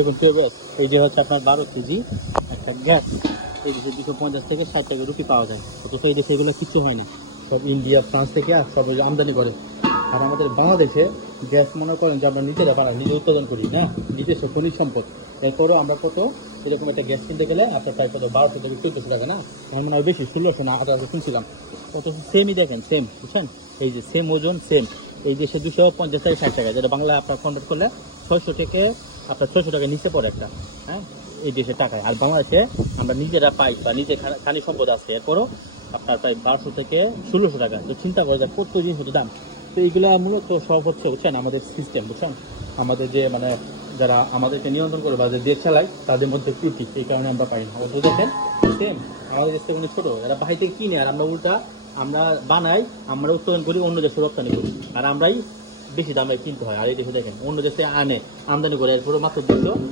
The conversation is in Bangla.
দেখুন প্রিয় ব্যাস, এই যে হচ্ছে আপনার 12 কেজি একটা গ্যাস। এই দেশে 250 থেকে 60 টাকা রুপি পাওয়া যায়, অথচ এই দেশে এগুলো কিছু হয় না। সব ইন্ডিয়া ফ্রান্স থেকে আর সব আমদানি করে। আর আমাদের বাংলাদেশে গ্যাস মনে করেন যে আমরা নিজেরা বানাই, নিজে উৎপাদন করি না, নিজস্ব খনিজ সম্পদ। এরপরও আমরা কত এরকম একটা গ্যাস কিনতে গেলে আপনার প্রায় কত 1200 থেকে 1400 টাকা, না আমার মনে হয় বেশি, 1600 না 1800 শুনছিলাম। অথচ সেমই দেখেন, সেম বুঝছেন, এই যে সেম ওজন সেম। এই দেশে 250 থেকে 60 টাকা, যেটা বাংলায় আপনার কনভার্ট করলে 600 থেকে আপনার 600 টাকা নিচে পড়ে একটা। হ্যাঁ, এই দেশের টাকায়। আর বাংলাদেশে আমরা নিজেরা পাই বা নিজে খানি সম্পদ আছে, এরপরও আপনার প্রায় 1200 থেকে 1600 টাকা। তো চিন্তা করে যায় কত জিনিস হতো দাম। তো এইগুলা মূলত সব হচ্ছে বুঝছেন আমাদের সিস্টেম, বুঝছেন আমাদের যে মানে যারা আমাদেরকে নিয়ন্ত্রণ করে বা যে দেশ চালায় তাদের মধ্যে ত্রুটি, এই কারণে আমরা পাই না। অথচ দেখেন সেম আমাদের দেশ থেকে অনেক ছোট, এরা বাহির থেকে কিনে আর আমরা উল্টা আমরা বানাই, আমরা উৎপাদন করি, অন্য দেশে রপ্তানি করি, আর আমরাই বেশি দামে কিনতে হয়। আর এই দেশে দেখেন অন্য দেশে আনে আমদানি করে, এরপরে মাত্র 200